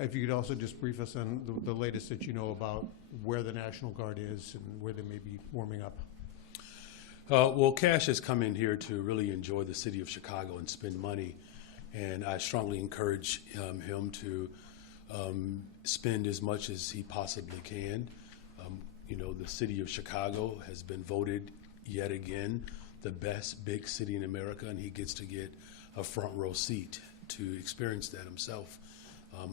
If you could also just brief us on the latest that you know about where the National Guard is and where they may be warming up. Well, Cash has come in here to really enjoy the city of Chicago and spend money, and I strongly encourage him to spend as much as he possibly can. You know, the city of Chicago has been voted yet again the best big city in America, and he gets to get a front row seat to experience that himself.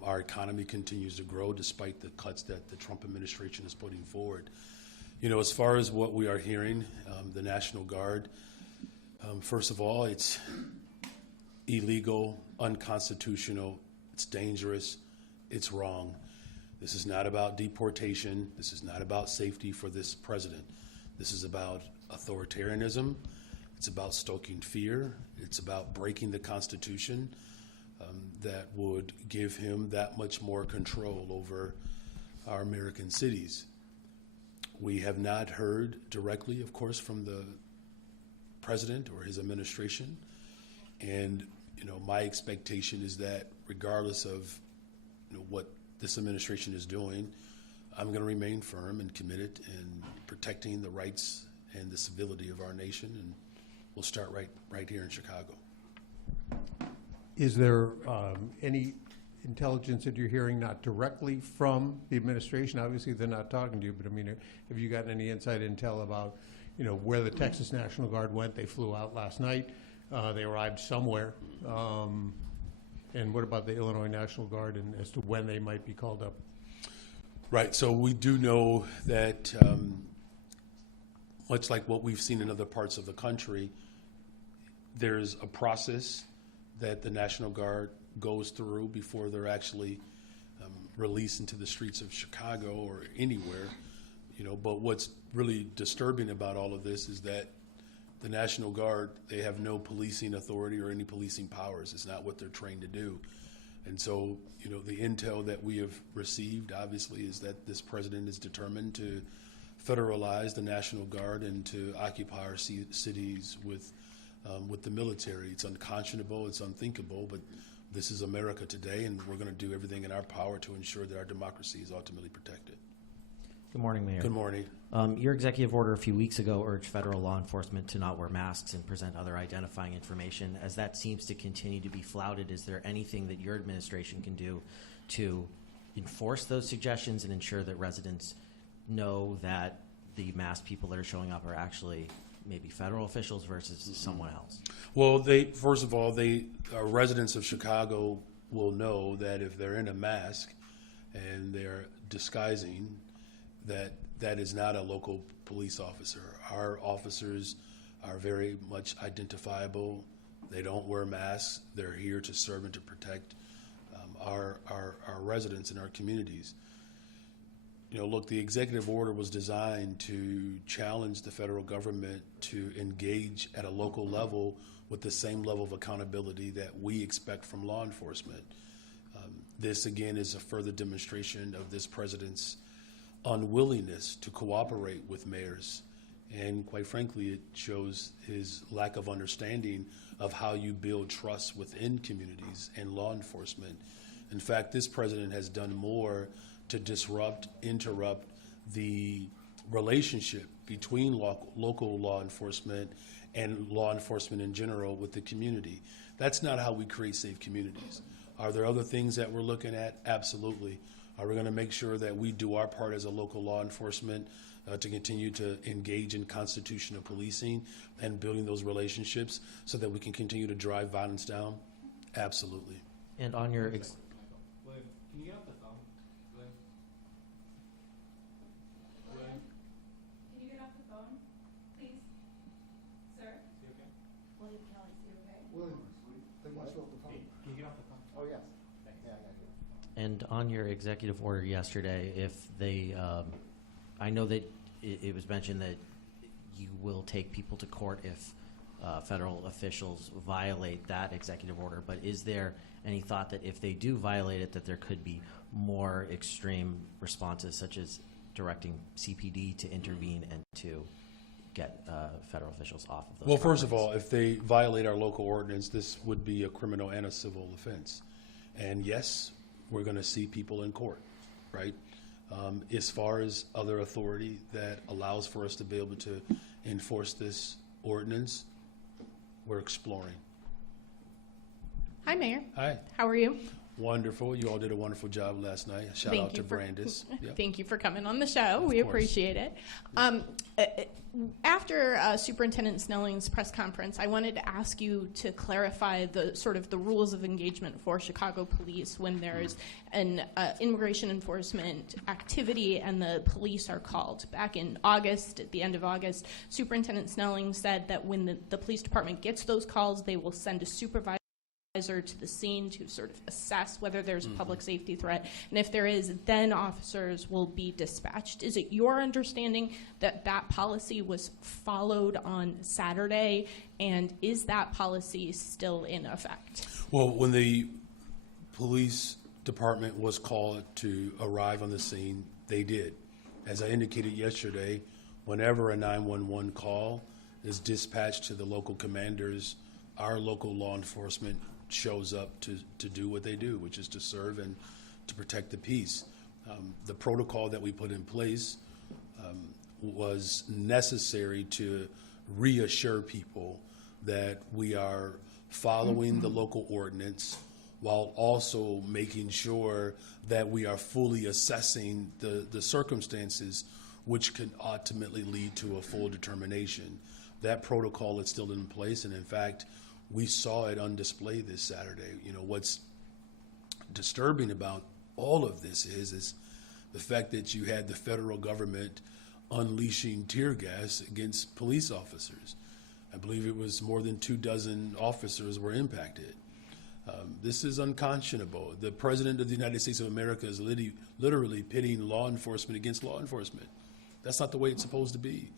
Our economy continues to grow despite the cuts that the Trump administration is putting forward. You know, as far as what we are hearing, the National Guard, first of all, it's illegal, unconstitutional, it's dangerous, it's wrong. This is not about deportation. This is not about safety for this president. This is about authoritarianism. It's about stoking fear. It's about breaking the Constitution that would give him that much more control over our American cities. We have not heard directly, of course, from the president or his administration. And, you know, my expectation is that regardless of, you know, what this administration is doing, I'm going to remain firm and committed in protecting the rights and the civility of our nation, and we'll start right here in Chicago. Is there any intelligence that you're hearing, not directly from the administration? Obviously, they're not talking to you, but I mean, have you gotten any inside intel about, you know, where the Texas National Guard went? They flew out last night. They arrived somewhere. And what about the Illinois National Guard and as to when they might be called up? Right. So we do know that, much like what we've seen in other parts of the country, there's a process that the National Guard goes through before they're actually released into the streets of Chicago or anywhere. You know, but what's really disturbing about all of this is that the National Guard, they have no policing authority or any policing powers. It's not what they're trained to do. And so, you know, the intel that we have received, obviously, is that this president is determined to federalize the National Guard and to occupy our cities with the military. It's unconscionable, it's unthinkable, but this is America today, and we're going to do everything in our power to ensure that our democracy is ultimately protected. Good morning, Mayor. Good morning. Your executive order a few weeks ago urged federal law enforcement to not wear masks and present other identifying information. As that seems to continue to be flouted, is there anything that your administration can do to enforce those suggestions and ensure that residents know that the masked people that are showing up are actually maybe federal officials versus someone else? Well, first of all, residents of Chicago will know that if they're in a mask and they're disguising, that is not a local police officer. Our officers are very much identifiable. They don't wear masks. They're here to serve and to protect our residents and our communities. You know, look, the executive order was designed to challenge the federal government to engage at a local level with the same level of accountability that we expect from law enforcement. This, again, is a further demonstration of this president's unwillingness to cooperate with mayors. And quite frankly, it shows his lack of understanding of how you build trust within communities and law enforcement. In fact, this president has done more to disrupt, interrupt the relationship between local law enforcement and law enforcement in general with the community. That's not how we create safe communities. Are there other things that we're looking at? Absolutely. Are we going to make sure that we do our part as a local law enforcement to continue to engage in constitutional policing and building those relationships so that we can continue to drive violence down? Absolutely. And on your William, can you get off the phone? William? Can you get off the phone, please? Sir? Is he okay? William Kelly, is he okay? William, they want you off the phone. Can you get off the phone? Oh, yes. Thanks. Yeah, I got you. And on your executive order yesterday, if they, I know that it was mentioned that you will take people to court if federal officials violate that executive order, but is there any thought that if they do violate it, that there could be more extreme responses, such as directing CPD to intervene and to get federal officials off of those Well, first of properties? all, if they violate our local ordinance, this would be a criminal and a civil offense. And yes, we're going to see people in court, right? As far as other authority that allows for us to be able to enforce this ordinance, we're exploring. Hi, Mayor. Hi. How are you? Wonderful. You all did a wonderful job last night. Shout Thank out you to for- Brandis. Yep. Thank you for coming on the show. Of We course. appreciate it. After Superintendent Snelling's press conference, I wanted to ask you to clarify the sort of the rules of engagement for Chicago Police when there's an immigration enforcement activity and the police are called. Back in August, at the end of August, Superintendent Snelling said that when the police department gets those calls, they will send a supervisor to the scene to sort of assess whether there's a public safety threat, and if there is, then officers will be dispatched. Is it your understanding that that policy was followed on Saturday, and is that policy still in effect? Well, when the police department was called to arrive on the scene, they did. As I indicated yesterday, whenever a 911 call is dispatched to the local commanders, our local law enforcement shows up to do what they do, which is to serve and to protect the peace. The protocol that we put in place was necessary to reassure people that we are following the local ordinance while also making sure that we are fully assessing the circumstances which could ultimately lead to a full determination. That protocol is still in place, and in fact, we saw it on display this Saturday. You know, what's disturbing about all of this is the fact that you had the federal government unleashing tear gas against police officers. I believe it was more than 24 officers were impacted. This is unconscionable. The President of the United States of America is literally pitting law enforcement against law enforcement. That's not the way it's supposed to be.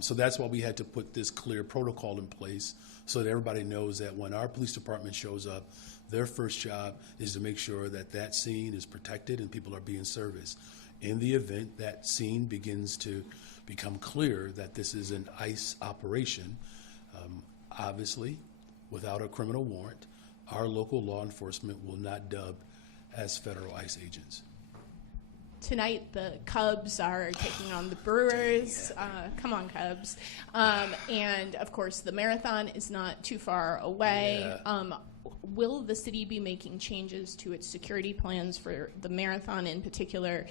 So that's why we had to put this clear protocol in place so that everybody knows that when our police department shows up, their first job is to make sure that that scene is protected and people are being serviced. In the event that scene begins to become clear that this is an ICE operation, obviously, without a criminal warrant, our local law enforcement will not dub as federal ICE agents. Tonight, the Cubs are taking on the Brewers. Come on, Cubs. And, of course, the marathon is not too far away. Yeah. Will the city be making changes to its security plans for the marathon in particular,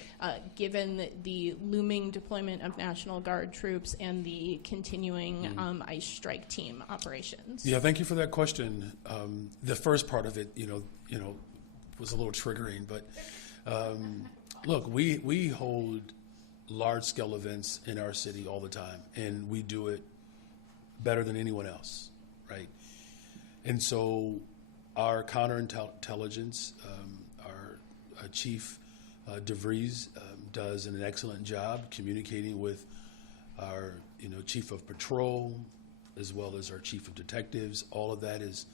given the looming deployment of National Guard troops and the continuing ICE strike team operations? Yeah, thank you for that question. The first part of it, was a little triggering, but look, we hold large-scale events in our city all the time, and we do it better than anyone else, right? And so our counterintelligence, our chief DeVries does an excellent job communicating with our chief of patrol as well as our chief of detectives. All of that is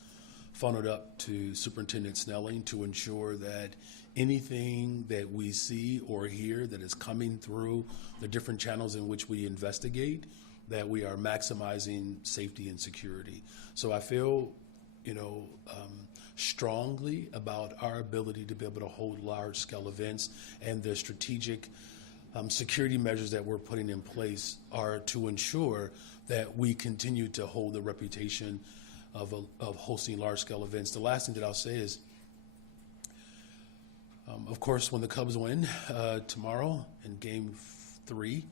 funneled up to Superintendent Snelling to ensure that anything that we see or hear that is coming through the different channels in which we investigate, that we are maximizing safety and security. So I feel strongly about our ability to be able to hold large-scale events, and the strategic security measures that we're putting in place are to ensure that we continue to hold the reputation of hosting large-scale events. The last thing that I'll say is, of course, when the Cubs win tomorrow in Game 3,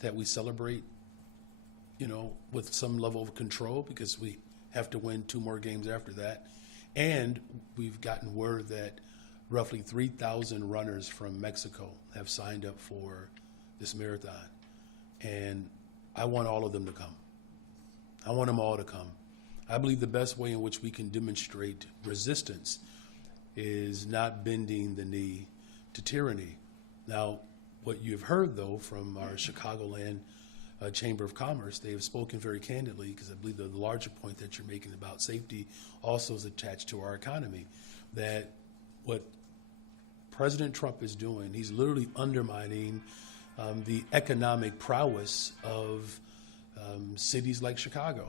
that we celebrate, with some level of control, because we have to win 2 more games after that. And we've gotten word that roughly 3,000 runners from Mexico have signed up for this marathon. And I want all of them to come. I want them all to come. I believe the best way in which we can demonstrate resistance is not bending the knee to tyranny. Now, what you've heard, though, from our Chicagoland Chamber of Commerce, they have spoken very candidly, because I believe the larger point that you're making about safety also is attached to our economy, that what President Trump is doing, he's literally undermining the economic prowess of cities like Chicago,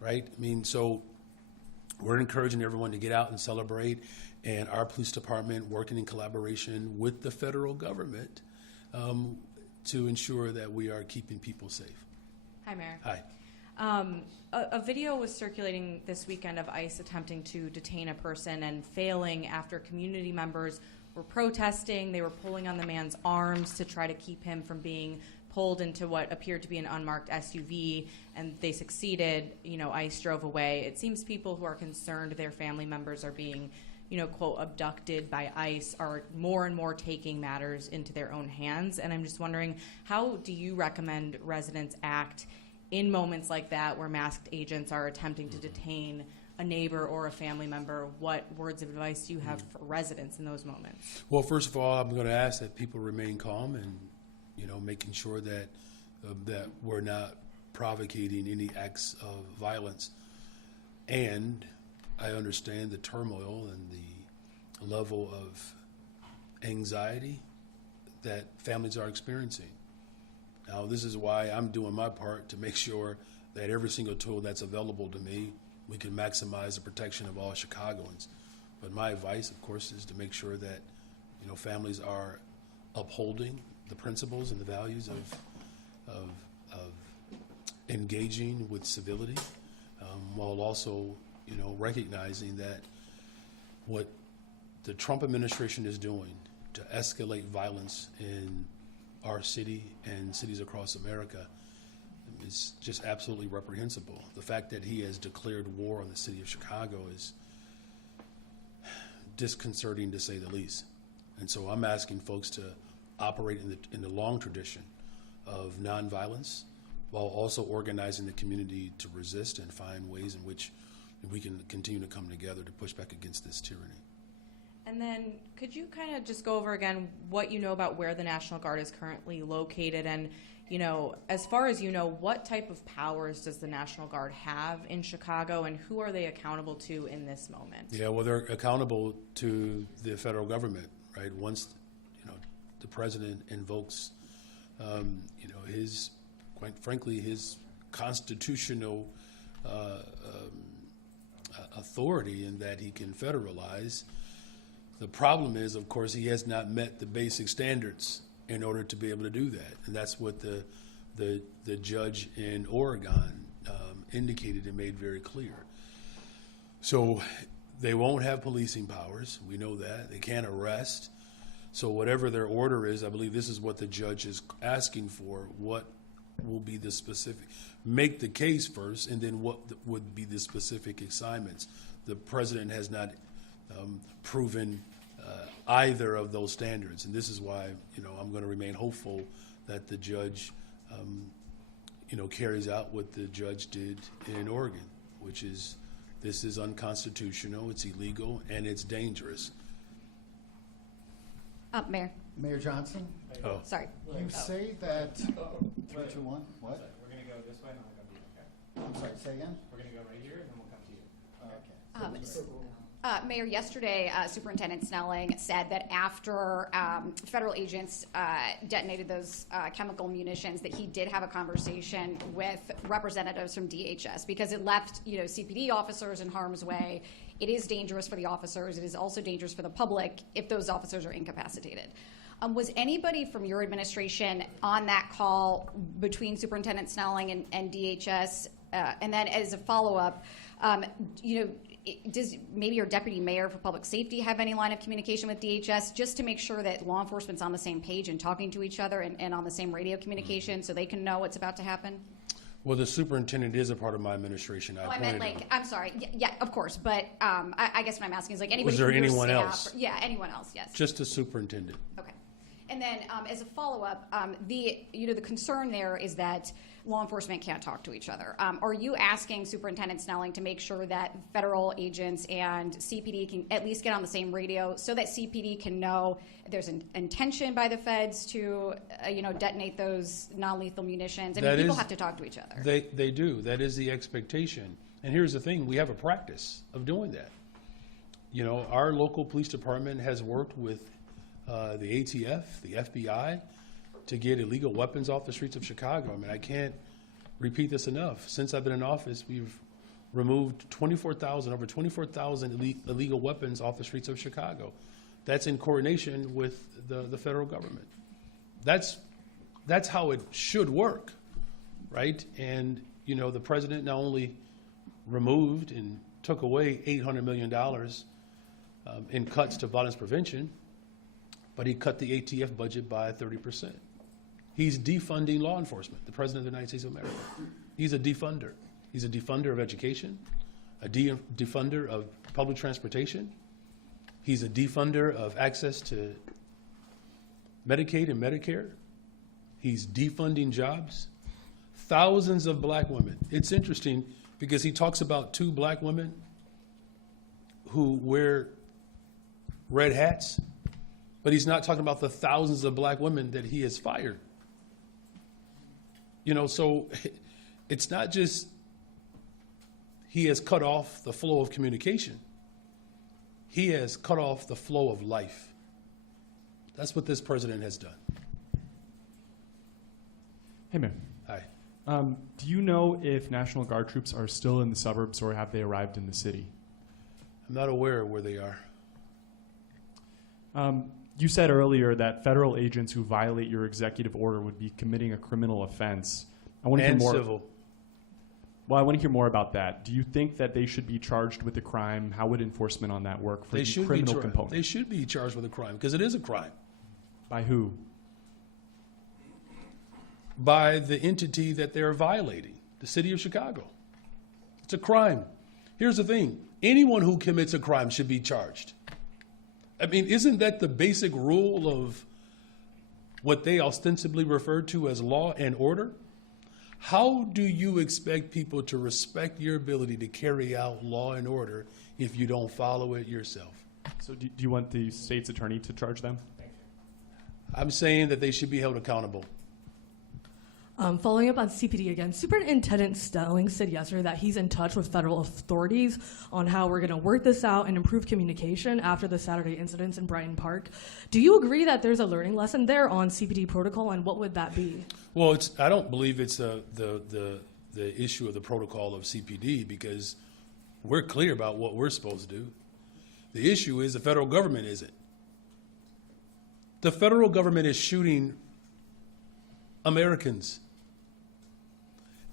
right? I mean, so we're encouraging everyone to get out and celebrate, and our police department working in collaboration with the federal government to ensure that we are keeping people safe. Hi, Mayor. Hi. A video was circulating this weekend of ICE attempting to detain a person and failing after community members were protesting. They were pulling on the man's arms to try to keep him from being pulled into what appeared to be an unmarked SUV, and they succeeded. ICE drove away. It seems people who are concerned their family members are being, quote, abducted by ICE are more and more taking matters into their own hands. And I'm just wondering, how do you recommend residents act in moments like that where masked agents are attempting to detain a neighbor or a family member? What words of advice do you have for residents in those moments? Well, first of all, I'm going to ask that people remain calm and, making sure that that we're not provocating any acts of violence. And I understand the turmoil and the level of anxiety that families are experiencing. Now, this is why I'm doing my part to make sure that every single tool that's available to me, we can maximize the protection of all Chicagoans. But my advice, of course, is to make sure that, families are upholding the principles and the values of engaging with civility, while also, recognizing that what the Trump administration is doing to escalate violence in our city and cities across America is just absolutely reprehensible. The fact that he has declared war on the city of Chicago is disconcerting, to say the least. And so I'm asking folks to operate in the long tradition of nonviolence, while also organizing the community to resist and find ways in which we can continue to come together to push back against this tyranny. And then could you kind of just go over again what you know about where the National Guard is currently located, and, as far as what type of powers does the National Guard have in Chicago, and who are they accountable to in this moment? Yeah, well, they're accountable to the federal government, right? Once, the president invokes, quite frankly, his constitutional authority in that he can federalize. The problem is, of course, he has not met the basic standards in order to be able to do that, and that's what the judge in Oregon indicated and made very clear. So they won't have policing powers. We know that. They can't arrest. So whatever their order is, I believe this is what the judge is asking for. What will be the specific? Make the case first, and then what would be the specific assignments? The president has not proven either of those standards, and this is why I'm going to remain hopeful that the judge carries out what the judge did in Oregon, which is this is unconstitutional, it's illegal, and it's dangerous. Mayor Johnson, Oh, Sorry. you say that, 3, 2, 1, what? We're gonna go this way and then we'll come to you, okay? I'm sorry, say again? We're gonna go right here and then we'll come to you. Okay. Mayor, yesterday, Superintendent Snelling said that after federal agents detonated those chemical munitions, that he did have a conversation with representatives from DHS because it left, CPD officers in harm's way. It is dangerous for the officers. It is also dangerous for the public if those officers are incapacitated. Was anybody from your administration on that call between Superintendent Snelling and DHS? And then as a follow-up, does maybe your deputy mayor for public safety have any line of communication with DHS just to make sure that law enforcement's on the same page and talking to each other and on the same radio communication so they can know what's about to happen? well, the superintendent is a part of my administration. I meant I'm sorry. Yeah, of course. But I guess what I'm asking is anybody Was there from your anyone staff? else? Yeah, anyone else, yes. Just the superintendent. Okay. And then as a follow-up, the concern there is that law enforcement can't talk to each other. Are you asking Superintendent Snelling to make sure that federal agents and CPD can at least get on the same radio so that CPD can know there's an intention by the feds to, detonate those non-lethal munitions? I mean, people have to talk to each other. They do. That is the expectation. And here's the thing. We have a practice of doing that. Our local police department has worked with the ATF, the FBI, to get illegal weapons off the streets of Chicago. I mean, I can't repeat this enough. Since I've been in office, we've removed over 24,000 illegal weapons off the streets of Chicago. That's in coordination with the federal government. That's how it should work, right? And, the president not only removed and took away $800 million in cuts to violence prevention, but he cut the ATF budget by 30%. He's defunding law enforcement, the President of the United States of America. He's a defunder. He's a defunder of education, a defunder of public transportation. He's a defunder of access to Medicaid and Medicare. He's defunding jobs. Thousands of black women. It's interesting because he talks about 2 black women who wear red hats, but he's not talking about the thousands of black women that he has fired. So it's not just he has cut off the flow of communication. He has cut off the flow of life. That's what this president has done. Hey, Mayor. Hi. Do you know if National Guard troops are still in the suburbs or have they arrived in the city? I'm not aware of where they are. You said earlier that federal agents who violate your executive order would be committing a criminal offense. I want to hear And more. civil. Well, I want to hear more about that. Do you think that they should be charged with a crime? How would enforcement on that work for They the should criminal be component? They should be charged with a crime because it is a crime By who? by the entity that they're violating, the city of Chicago. It's a crime. Here's the thing. Anyone who commits a crime should be charged. I mean, isn't that the basic rule of what they ostensibly refer to as law and order? How do you expect people to respect your ability to carry out law and order if you don't follow it yourself? So do you want the state's attorney to charge them? I'm saying that they should be held accountable. Following up on CPD again, Superintendent Stelling said yesterday that he's in touch with federal authorities on how we're going to work this out and improve communication after the Saturday incidents in Brighton Park. Do you agree that there's a learning lesson there on CPD protocol, and what would that be? Well, I don't believe it's the issue of the protocol of CPD because we're clear about what we're supposed to do. The issue is the federal government isn't. The federal government is shooting Americans.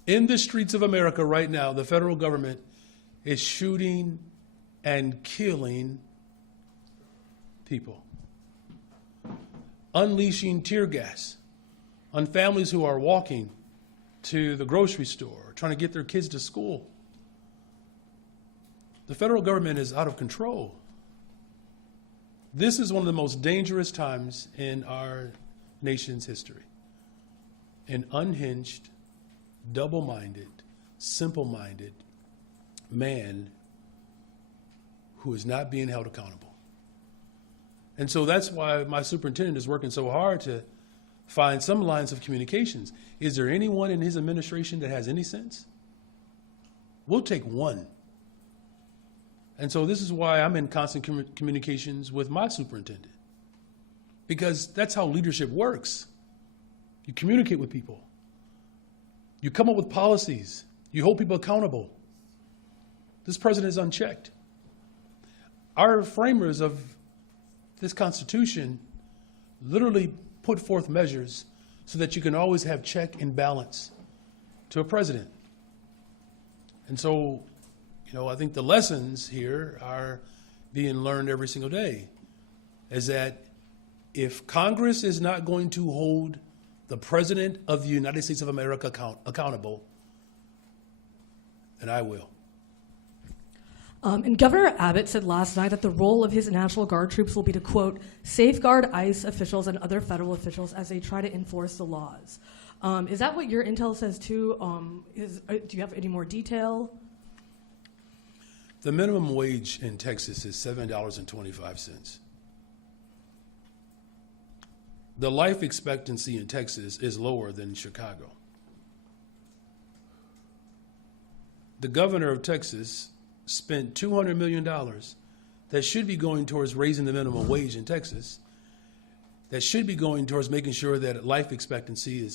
In the streets of America right now, the federal government is shooting and killing people, unleashing tear gas on families who are walking to the grocery store, trying to get their kids to school. The federal government is out of control. This is one of the most dangerous times in our nation's history. An unhinged, double-minded, simple-minded man who is not being held accountable. And so that's why my superintendent is working so hard to find some lines of communications. Is there anyone in his administration that has any sense? We'll take one. And so this is why I'm in constant communications with my superintendent, because that's how leadership works. You communicate with people. You come up with policies. You hold people accountable. This president is unchecked. Our framers of this Constitution literally put forth measures so that you can always have check and balance to a president. And so, I think the lessons here are being learned every single day, is that if Congress is not going to hold the President of the United States of America accountable, then I will. And Governor Abbott said last night that the role of his National Guard troops will be to, quote, safeguard ICE officials and other federal officials as they try to enforce the laws. Is that what your intel says too? Do you have any more detail? The minimum wage in Texas is $7.25. The life expectancy in Texas is lower than Chicago. The governor of Texas spent $200 million that should be going towards raising the minimum wage in Texas, that should be going towards making sure that life expectancy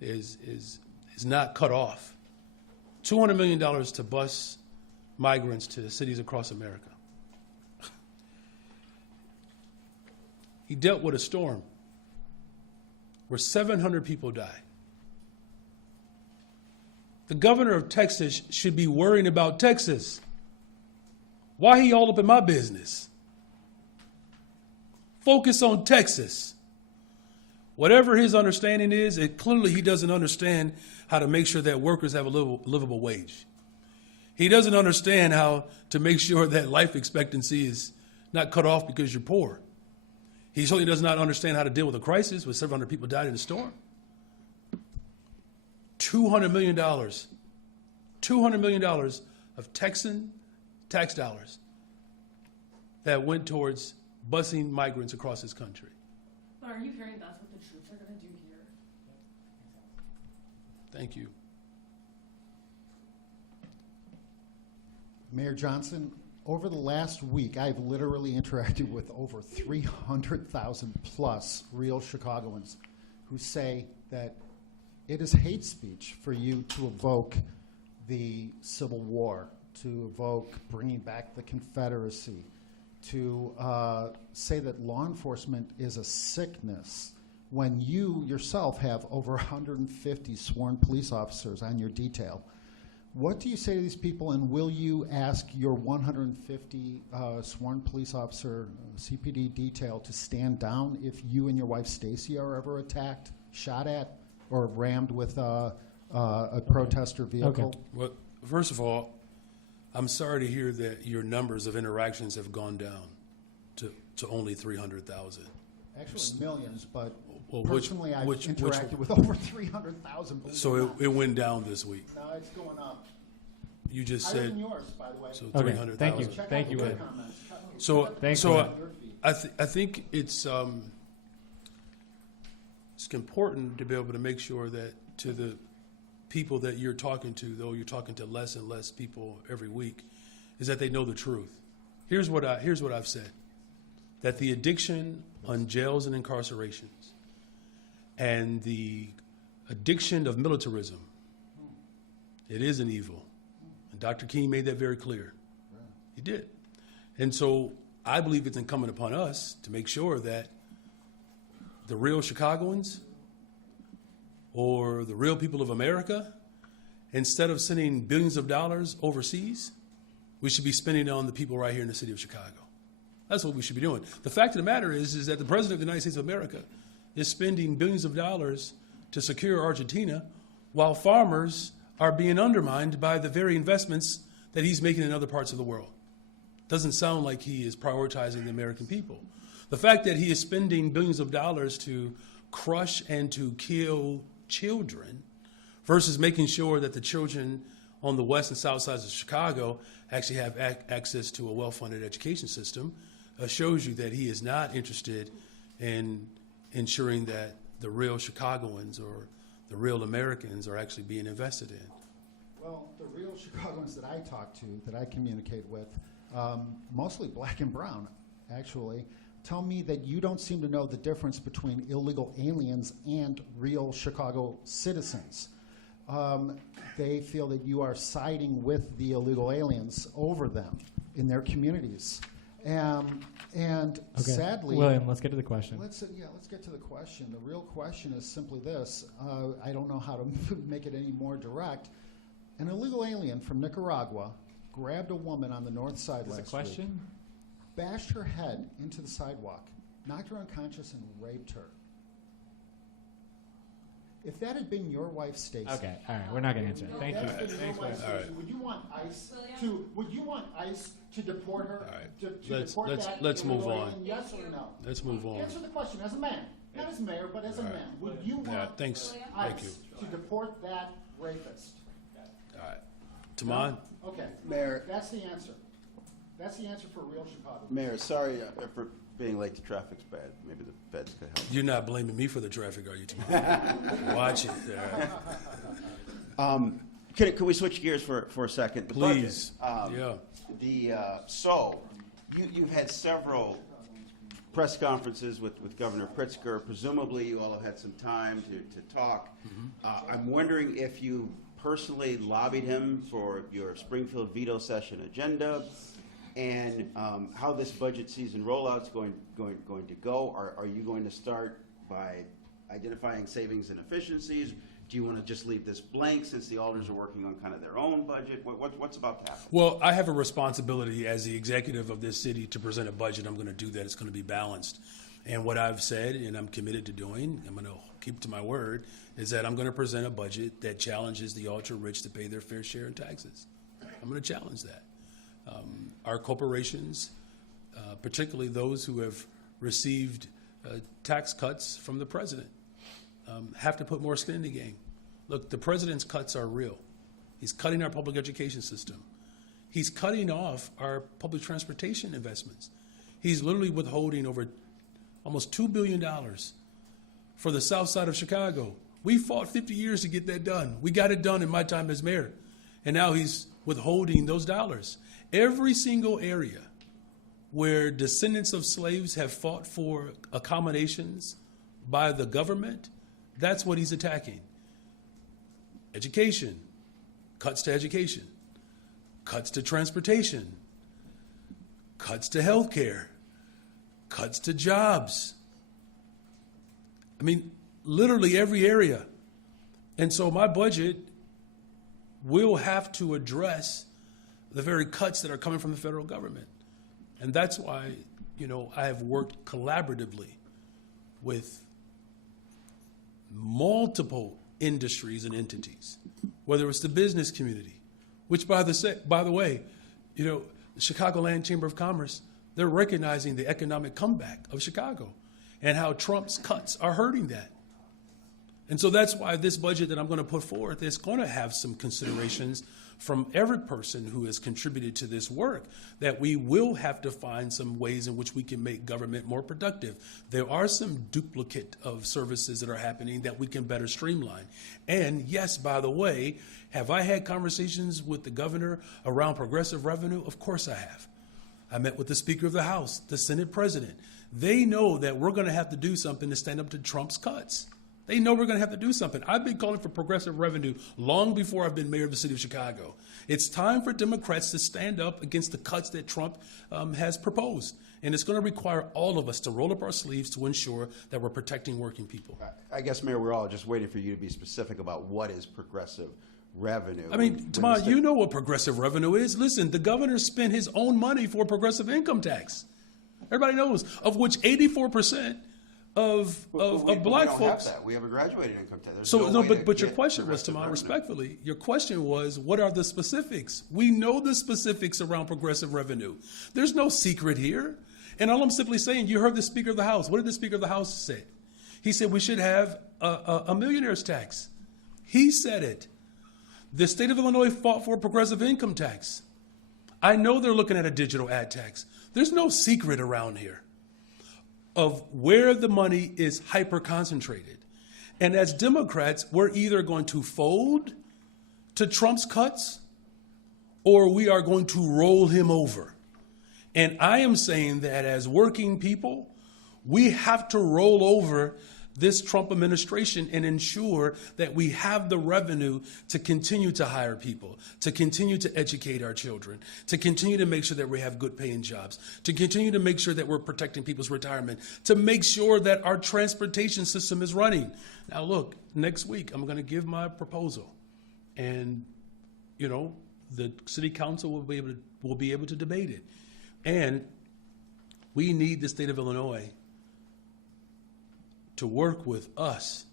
is not cut off. $200 million to bus migrants to cities across America. He dealt with a storm where 700 people died. The governor of Texas should be worrying about Texas. Why he all up in my business? Focus on Texas. Whatever his understanding is, clearly he doesn't understand how to make sure that workers have a livable wage. He doesn't understand how to make sure that life expectancy is not cut off because you're poor. He certainly does not understand how to deal with a crisis where 700 people died in a storm. $200 million. $200 million of Texan tax dollars that went towards busing migrants across this country. But are you hearing that's what the troops are going to do here? Thank you. Mayor Johnson, over the last week, I've literally interacted with over 300,000 plus real Chicagoans who say that it is hate speech for you to evoke the Civil War, to evoke bringing back the Confederacy, to say that law enforcement is a sickness when you yourself have over 150 sworn police officers on your detail. What do you say to these people, and will you ask your 150 sworn police officer CPD detail to stand down if you and your wife Stacy are ever attacked, shot at, or rammed with a protester vehicle? Okay. Well, first of all, I'm sorry to hear that your numbers of interactions have gone down to only 300,000. Actually, millions, but Well, personally, I've which- interacted with over 300,000. So it went down this week. No, it's going up. You just Higher than said, yours, by the way. so Okay, 300,000. thank you. Check Thank out you, the Ed. comments. So, Thanks, so Ed. I think it's important to be able to make sure that to the people that you're talking to, though you're talking to less and less people every week, is that they know the truth. Here's what I've said: that the addiction on jails and incarcerations, and the addiction of militarism, it is an evil. And Dr. King made that very clear. He did. And so I believe it's incumbent upon us to make sure that the real Chicagoans or the real people of America, instead of sending billions of dollars overseas, we should be spending it on the people right here in the city of Chicago. That's what we should be doing. The fact of the matter is that the President of the United States of America is spending billions of dollars to secure Argentina while farmers are being undermined by the very investments that he's making in other parts of the world. Doesn't sound like he is prioritizing the American people. The fact that he is spending billions of dollars to crush and to kill children versus making sure that the children on the west and south sides of Chicago actually have access to a well-funded education system shows you that he is not interested in ensuring that the real Chicagoans or the real Americans are actually being invested in. Well, the real Chicagoans that I talk to, that I communicate with, mostly black and brown, actually, tell me that you don't seem to know the difference between illegal aliens and real Chicago citizens. They feel that you are siding with the illegal aliens over them in their communities. And sadly, William, let's get to the question. let's get to the question. The real question is simply this. I don't know how to make it any more direct. An illegal alien from Nicaragua grabbed a woman on the north side Is last the question? week, bashed her head into the sidewalk, knocked her unconscious, and raped her. If that had been your wife, Stacy, Okay, all right, we're not going to answer it. Thank you. that's been your Thanks, wife, William. Stacy, would you want ICE to deport her? All right. To deport that Let's move illegal on. alien, yes or no? Let's move on. Answer the question as a man, not as mayor, but as a man. Would you Yeah, want thanks. Thank you. ICE to deport that rapist? All right. Taman? Okay, Mayor, that's the answer. That's the answer for real Chicago. Mayor, sorry for being late. The traffic's bad. Maybe the feds could help. You're not blaming me for the traffic, are you, Taman? Watch it. All right. Could we switch gears for a second? The budget. Please. Yeah. So you've had several press conferences with Governor Pritzker. Presumably, you all have had some time to talk. I'm wondering if you personally lobbied him for your Springfield veto session agenda, and how this budget season rollout's going to go. Are you going to start by identifying savings and efficiencies? Do you want to just leave this blank since the alders are working on kind of their own budget? What's about to happen? Well, I have a responsibility as the executive of this city to present a budget. I'm going to do that. It's going to be balanced. And what I've said, and I'm committed to doing, I'm going to keep to my word, is that I'm going to present a budget that challenges the ultra-rich to pay their fair share in taxes. I'm going to challenge that. Our corporations, particularly those who have received tax cuts from the president, have to put more skin in the game. Look, the president's cuts are real. He's cutting our public education system. He's cutting off our public transportation investments. He's literally withholding over almost $2 billion for the south side of Chicago. We fought 50 years to get that done. We got it done in my time as mayor. And now he's withholding those dollars. Every single area where descendants of slaves have fought for accommodations by the government, that's what he's attacking. Education, cuts to education, cuts to transportation, cuts to health care, cuts to jobs. I mean, literally every area. And so my budget will have to address the very cuts that are coming from the federal government. And that's why, I have worked collaboratively with multiple industries and entities, whether it's the business community, which by the way, the Chicagoland Chamber of Commerce, they're recognizing the economic comeback of Chicago and how Trump's cuts are hurting that. And so that's why this budget that I'm going to put forth is going to have some considerations from every person who has contributed to this work, that we will have to find some ways in which we can make government more productive. There are some duplicate of services that are happening that we can better streamline. And yes, by the way, have I had conversations with the governor around progressive revenue? Of course I have. I met with the Speaker of the House, the Senate President. They know that we're going to have to do something to stand up to Trump's cuts. They know we're going to have to do something. I've been calling for progressive revenue long before I've been mayor of the city of Chicago. It's time for Democrats to stand up against the cuts that Trump has proposed. And it's going to require all of us to roll up our sleeves to ensure that we're protecting working people. I guess, Mayor, we're all just waiting for you to be specific about what is progressive revenue. I mean, Tamar, you know what progressive revenue is. Listen, the governor spent his own money for progressive income tax. Everybody knows, of which 84% of black folks. Have that. We have a graduated income tax. But your question was, Tamar, respectfully, your question was, what are the specifics? We know the specifics around progressive revenue. There's no secret here. And all I'm simply saying, you heard the Speaker of the House. What did the Speaker of the House say? He said we should have a millionaire's tax. He said it. The state of Illinois fought for a progressive income tax. I know they're looking at a digital ad tax. There's no secret around here of where the money is hyper-concentrated. And as Democrats, we're either going to fold to Trump's cuts or we are going to roll him over. And I am saying that as working people, we have to roll over this Trump administration and ensure that we have the revenue to continue to hire people, to continue to educate our children, to continue to make sure that we have good paying jobs, to continue to make sure that we're protecting people's retirement, to make sure that our transportation system is running. Now look, next week I'm going to give my proposal, and the city council will be able to debate it. And we need the state of Illinois to work with us,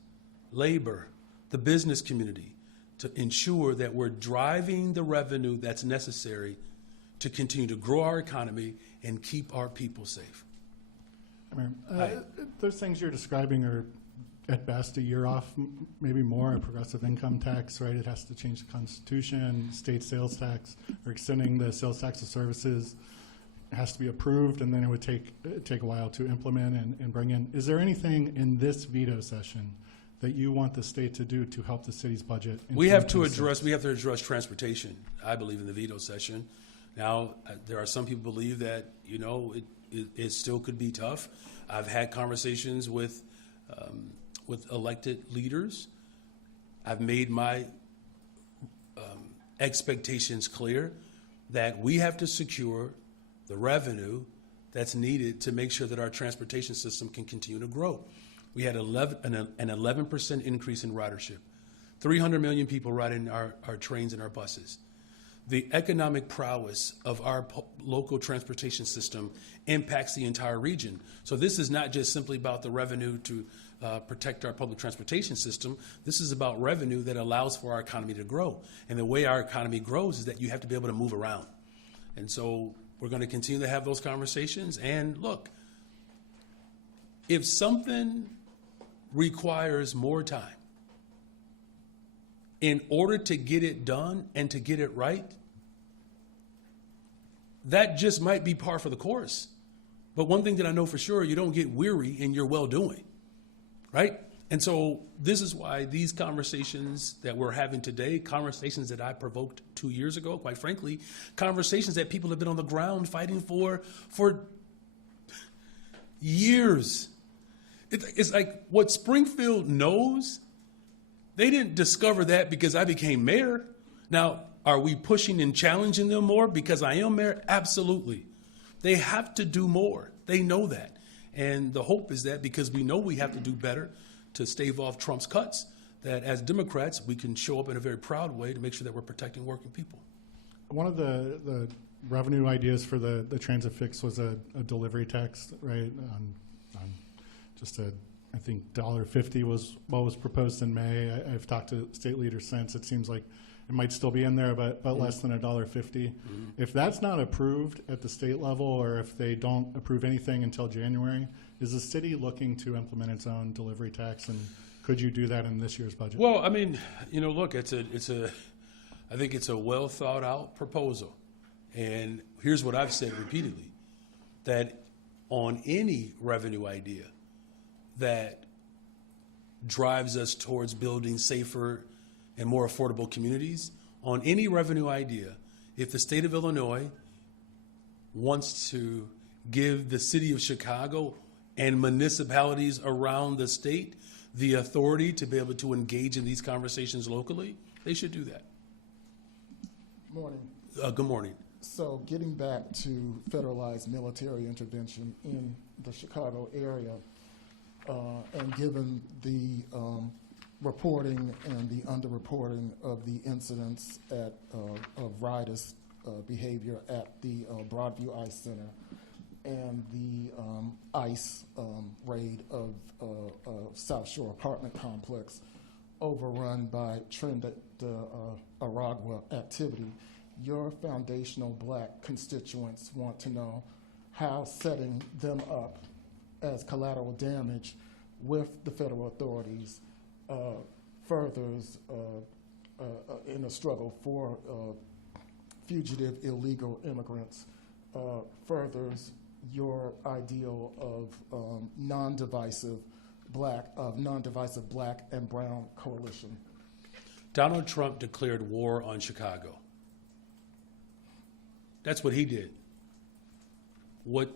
labor, the business community, to ensure that we're driving the revenue that's necessary to continue to grow our economy and keep our people safe. Those things you're describing are at best a year off, maybe more. A progressive income tax, right? It has to change the Constitution. State sales tax, or extending the sales tax of services, has to be approved, and then it would take a while to implement and bring in. Is there anything in this veto session that you want the state to do to help the city's budget? We have to address transportation, I believe, in the veto session. Now, there are some people who believe that, it still could be tough. I've had conversations with elected leaders. I've made my expectations clear that we have to secure the revenue that's needed to make sure that our transportation system can continue to grow. We had an 11% increase in ridership. 300 million people riding our trains and our buses. The economic prowess of our local transportation system impacts the entire region. So this is not just simply about the revenue to protect our public transportation system. This is about revenue that allows for our economy to grow. And the way our economy grows is that you have to be able to move around. And so we're going to continue to have those conversations. And look, if something requires more time in order to get it done and to get it right, that just might be par for the course. But one thing that I know for sure, you don't get weary in your well-doing, right? And so this is why these conversations that we're having today, conversations that I provoked 2 years ago, quite frankly, conversations that people have been on the ground fighting for years. It's like what Springfield knows, they didn't discover that because I became mayor. Now, are we pushing and challenging them more because I am mayor? Absolutely. They have to do more. They know that. And the hope is that because we know we have to do better to stave off Trump's cuts, that as Democrats, we can show up in a very proud way to make sure that we're protecting working people. One of the revenue ideas for the transit fix was a delivery tax, right? On just I think $1.50 was what was proposed in May. I've talked to state leaders since. It seems like it might still be in there, but less than $1.50. If that's not approved at the state level, or if they don't approve anything until January, is the city looking to implement its own delivery tax, and could you do that in this year's budget? Well, I mean, look, I think it's a well thought out proposal, and here's what I've said repeatedly: that on any revenue idea that drives us towards building safer and more affordable communities, on any revenue idea, if the state of Illinois wants to give the city of Chicago and municipalities around the state the authority to be able to engage in these conversations locally, they should do that. Morning. Good morning. So getting back to federalized military intervention in the Chicago area, and given the reporting and the underreporting of the incidents of riotous behavior at the Broadview ICE Center and the ICE raid of South Shore apartment complex overrun by Trinidad Aragua activity, your foundational black constituents want to know how setting them up as collateral damage with the federal authorities furthers in a struggle for fugitive illegal immigrants, furthers your ideal of non-divisive black and brown coalition. Donald Trump declared war on Chicago. That's what he did. What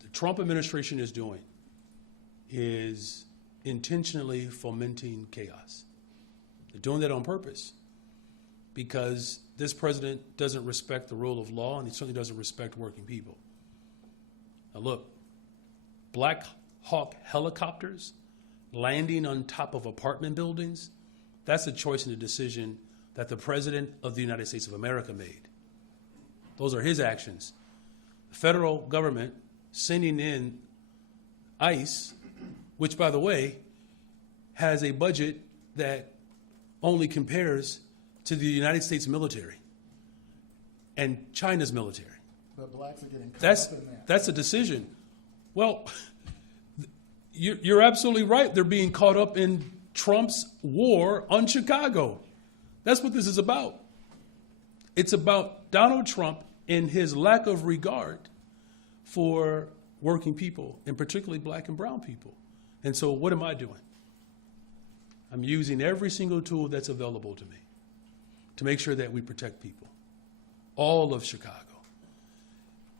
the Trump administration is doing is intentionally fomenting chaos. They're doing that on purpose because this president doesn't respect the rule of law, and he certainly doesn't respect working people. Now look, Black Hawk helicopters landing on top of apartment buildings, that's a choice and a decision that the President of the United States of America made. Those are his actions. The federal government sending in ICE, which, by the way, has a budget that only compares to the United States military and China's military. But blacks are getting caught up in that. That's a decision. Well, you're absolutely right. They're being caught up in Trump's war on Chicago. That's what this is about. It's about Donald Trump and his lack of regard for working people, and particularly black and brown people. And so what am I doing? I'm using every single tool that's available to me to make sure that we protect people, all of Chicago.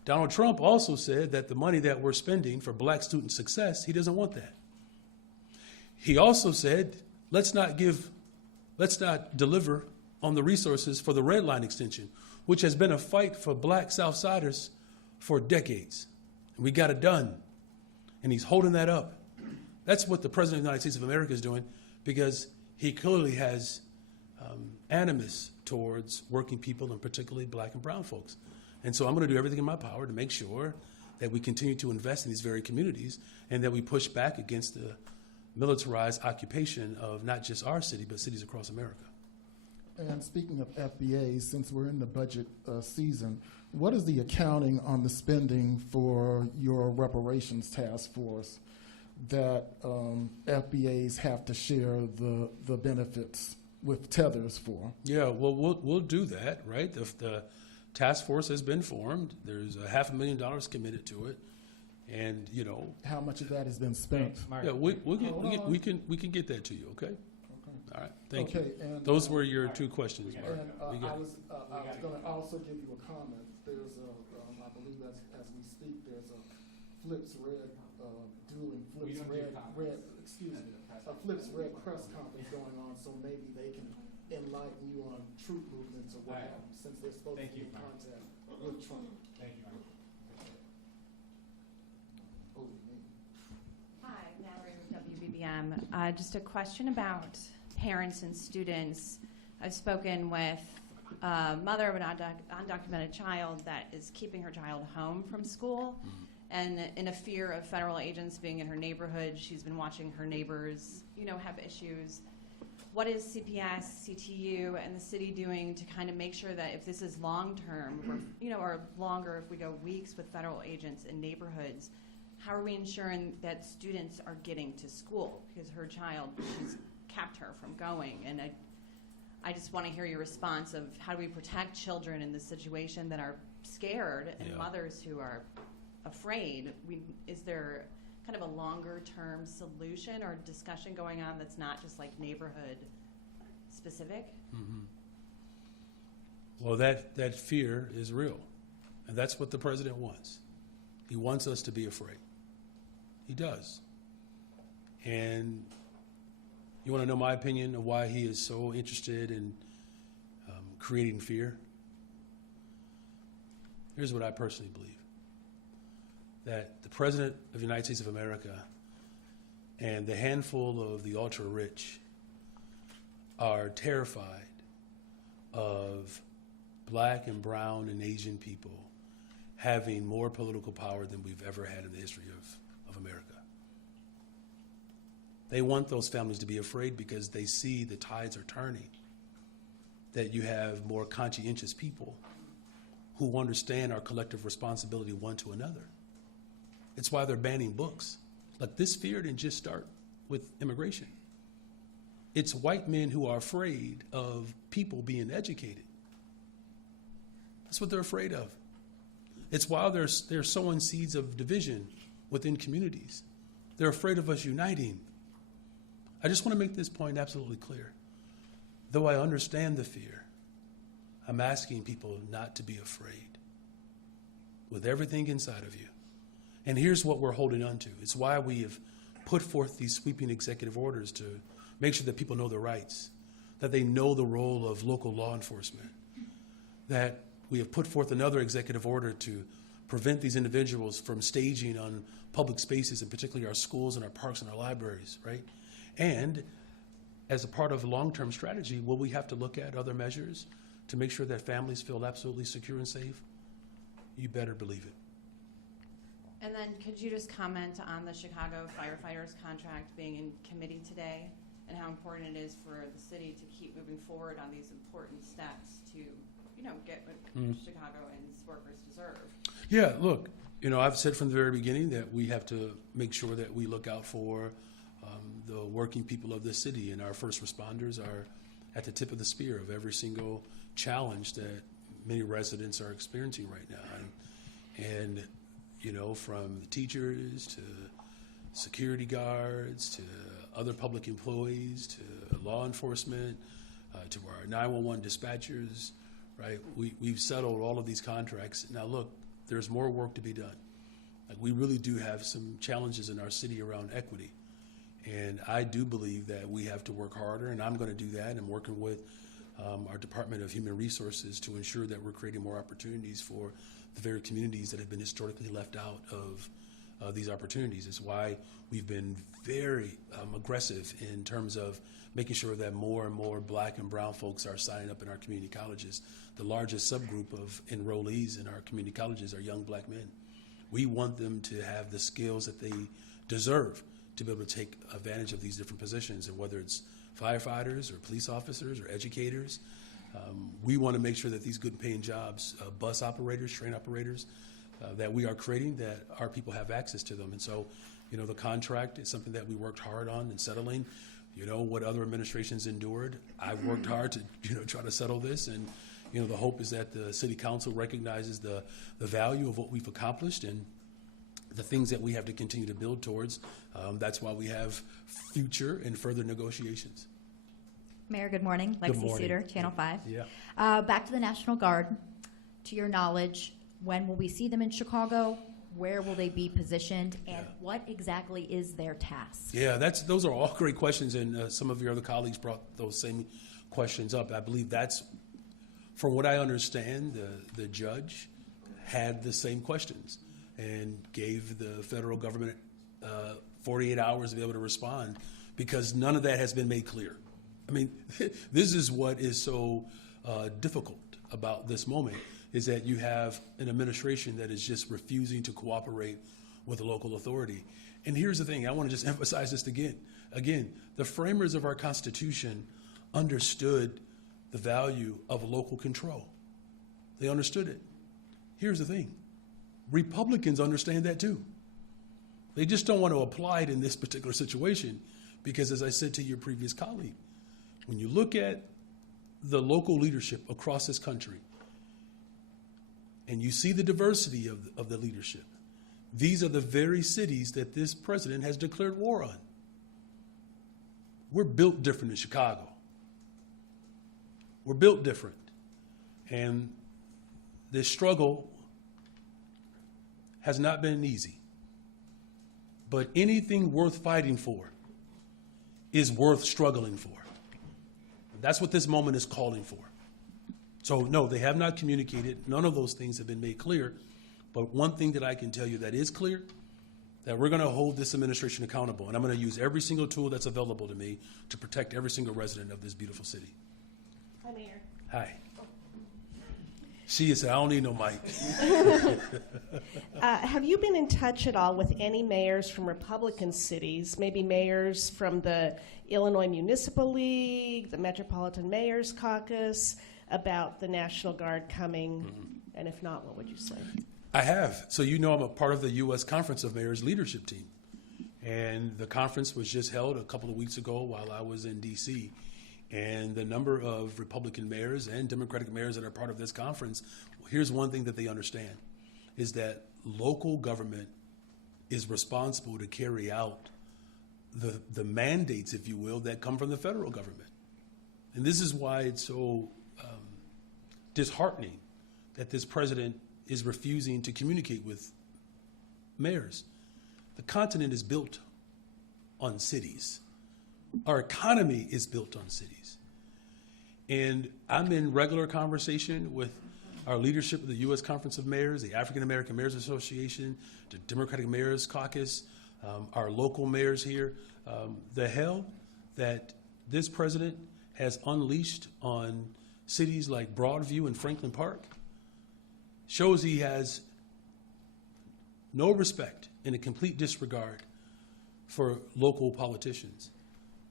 Donald Trump also said that the money that we're spending for black student success, he doesn't want that. He also said, let's not deliver on the resources for the Red Line extension, which has been a fight for black Southsiders for decades. And we got it done. And he's holding that up. That's what the President of the United States of America is doing, because he clearly has animus towards working people, and particularly black and brown folks. And so I'm going to do everything in my power to make sure that we continue to invest in these very communities and that we push back against the militarized occupation of not just our city, but cities across America. And speaking of FBAs, since we're in the budget season, what is the accounting on the spending for your reparations task force that FBAs have to share the benefits with tethers for? Yeah, well, we'll do that, right? The task force has been formed. There's $500,000 committed to it, and you know how much of that has been spent. Yeah, we can get that to you. Okay. All right. Thank you. And, those were your two questions, Mark. And I was going to also give you a comment. There's a, I believe as we speak, there's a Flips Red dueling Flips Flips Red press conference going on, so maybe they can enlighten you on troop movements or what have you, since they're supposed to be in contact with Trump. Thank you, Mark. Hi, Valerie with WBBM. Just a question about parents and students. I've spoken with a mother of an undocumented child that is keeping her child home from school. And in a fear of federal agents being in her neighborhood, she's been watching her neighbors, have issues. What is CPS, CTU, and the city doing to kind of make sure that if this is long-term, or longer, if we go weeks with federal agents in neighborhoods, how are we ensuring that students are getting to school? Because her child, she's kept her from going. And I just want to hear your response of how do we protect children in this situation that are scared and mothers who are afraid. Is there kind of a longer term solution or discussion going on that's not just like neighborhood specific? Mm-hmm. Well, that fear is real, and that's what the president wants. He wants us to be afraid. He does. And you want to know my opinion of why he is so interested in creating fear? Here's what I personally believe. That the President of the United States of America and the handful of the ultra-rich are terrified of black and brown and Asian people having more political power than we've ever had in the history of America. They want those families to be afraid because they see the tides are turning, that you have more conscientious people who understand our collective responsibility one to another. It's why they're banning books. Like, this fear didn't just start with immigration. It's white men who are afraid of people being educated. That's what they're afraid of. It's why they're sowing seeds of division within communities. They're afraid of us uniting. I just want to make this point absolutely clear. Though I understand the fear, I'm asking people not to be afraid with everything inside of you. And here's what we're holding on to. It's why we have put forth these sweeping executive orders to make sure that people know their rights, that they know the role of local law enforcement, that we have put forth another executive order to prevent these individuals from staging on public spaces, and particularly our schools and our parks and our libraries, right? And as a part of a long-term strategy, will we have to look at other measures to make sure that families feel absolutely secure and safe? You better believe it. And then could you just comment on the Chicago firefighters contract being in committee today and how important it is for the city to keep moving forward on these important steps to, get what Chicago and its workers deserve? Yeah, look, I've said from the very beginning that we have to make sure that we look out for the working people of this city, and our first responders are at the tip of the spear of every single challenge that many residents are experiencing right now. And from teachers to security guards to other public employees to law enforcement to our 911 dispatchers, right? We've settled all of these contracts. Now, look, there's more work to be done. Like, we really do have some challenges in our city around equity. And I do believe that we have to work harder, and I'm going to do that. I'm working with our Department of Human Resources to ensure that we're creating more opportunities for the very communities that have been historically left out of these opportunities. It's why we've been very aggressive in terms of making sure that more and more Black and brown folks are signing up in our community colleges. The largest subgroup of enrollees in our community colleges are young Black men. We want them to have the skills that they deserve to be able to take advantage of these different positions, and whether it's firefighters or police officers or educators, we want to make sure that these good paying jobs, bus operators, train operators, that we are creating, that our people have access to them. And so, the contract is something that we worked hard on and settling. What other administrations endured, I've worked hard to, try to settle this. And, the hope is that the city council recognizes the value of what we've accomplished and the things that we have to continue to build towards. That's why we have future and further negotiations. Mayor, good morning. Good Lexi morning. Suter, Channel 5. Yeah. Back to the National Guard. To your knowledge, when will we see them in Chicago? Where will they be positioned? And what exactly is their task? Yeah, those are all great questions, and some of your other colleagues brought those same questions up. I believe that's, from what I understand, the judge had the same questions and gave the federal government 48 hours to be able to respond, because none of that has been made clear. I mean, this is what is so difficult about this moment, is that you have an administration that is just refusing to cooperate with the local authority. And here's the thing, I want to just emphasize this again. Again, the framers of our Constitution understood the value of local control. They understood it. Here's the thing, Republicans understand that too. They just don't want to apply it in this particular situation because, as I said to your previous colleague, when you look at the local leadership across this country and you see the diversity of the leadership, these are the very cities that this president has declared war on. We're built different in Chicago. We're built different. And this struggle has not been easy. But anything worth fighting for is worth struggling for. That's what this moment is calling for. So no, they have not communicated. None of those things have been made clear. But one thing that I can tell you that is clear, that we're going to hold this administration accountable. And I'm going to use every single tool that's available to me to protect every single resident of this beautiful city. Hi, Mayor. Hi. She said, I don't need no mic. Have you been in touch at all with any mayors from Republican cities, maybe mayors from the Illinois Municipal League, the Metropolitan Mayors Caucus, about the National Guard coming? Mm-hmm. And if not, what would you say? I have. So I'm a part of the U.S. Conference of Mayors leadership team. And the conference was just held a couple of weeks ago while I was in D.C., and the number of Republican mayors and Democratic mayors that are part of this conference, here's one thing that they understand, is that local government is responsible to carry out the mandates, if you will, that come from the federal government. And this is why it's so disheartening that this president is refusing to communicate with mayors. The continent is built on cities. Our economy is built on cities. And I'm in regular conversation with our leadership of the U.S. Conference of Mayors, the African American Mayors Association, the Democratic Mayors Caucus, our local mayors here. The hell that this president has unleashed on cities like Broadview and Franklin Park shows he has no respect and a complete disregard for local politicians.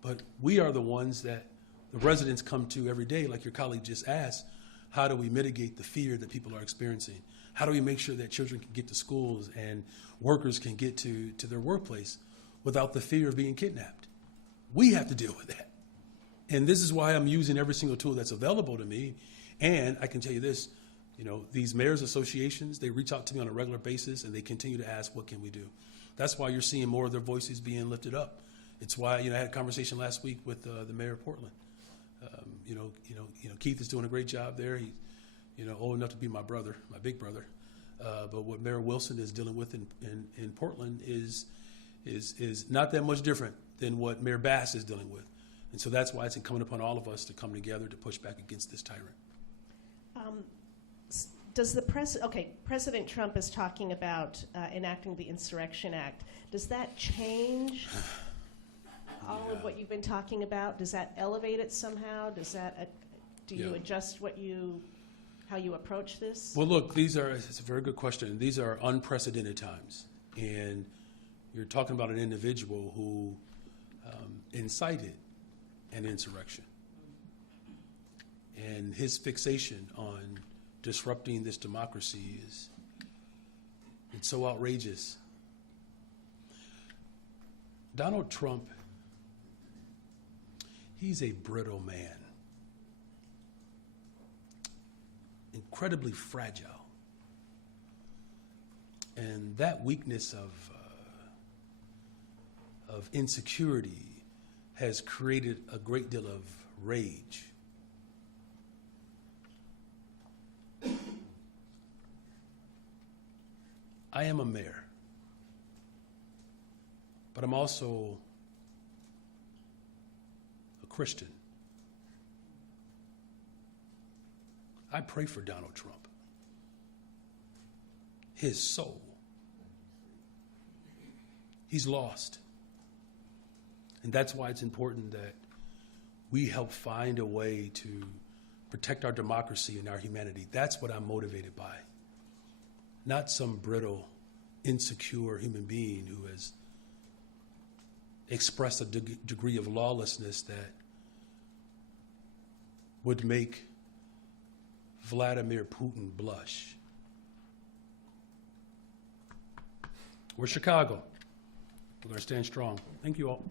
But we are the ones that the residents come to every day, like your colleague just asked. How do we mitigate the fear that people are experiencing? How do we make sure that children can get to schools and workers can get to their workplace without the fear of being kidnapped? We have to deal with that. And this is why I'm using every single tool that's available to me. And I can tell you this, these mayors associations, they reach out to me on a regular basis and they continue to ask, what can we do? That's why you're seeing more of their voices being lifted up. It's why, I had a conversation last week with the mayor of Portland. Keith is doing a great job there. He's, old enough to be my brother, my big brother. But what Mayor Wilson is dealing with in Portland is not that much different than what Mayor Bass is dealing with. And so that's why it's incumbent upon all of us to come together to push back against this tyrant. Does the President Trump is talking about enacting the Insurrection Act. Does that change all of what you've been talking about? Does that elevate it somehow? Does that do you adjust how you approach this? Well, look, it's a very good question. These are unprecedented times. And you're talking about an individual who incited an insurrection. And his fixation on disrupting this democracy it's so outrageous. Donald Trump, he's a brittle man, incredibly fragile. And that weakness of insecurity has created a great deal of rage. I am a mayor, but I'm also a Christian. I pray for Donald Trump, his soul. He's lost. And that's why it's important that we help find a way to protect our democracy and our humanity. That's what I'm motivated by. Not some brittle, insecure human being who has expressed a degree of lawlessness that would make Vladimir Putin blush. We're Chicago. We're going to stand strong. Thank you all.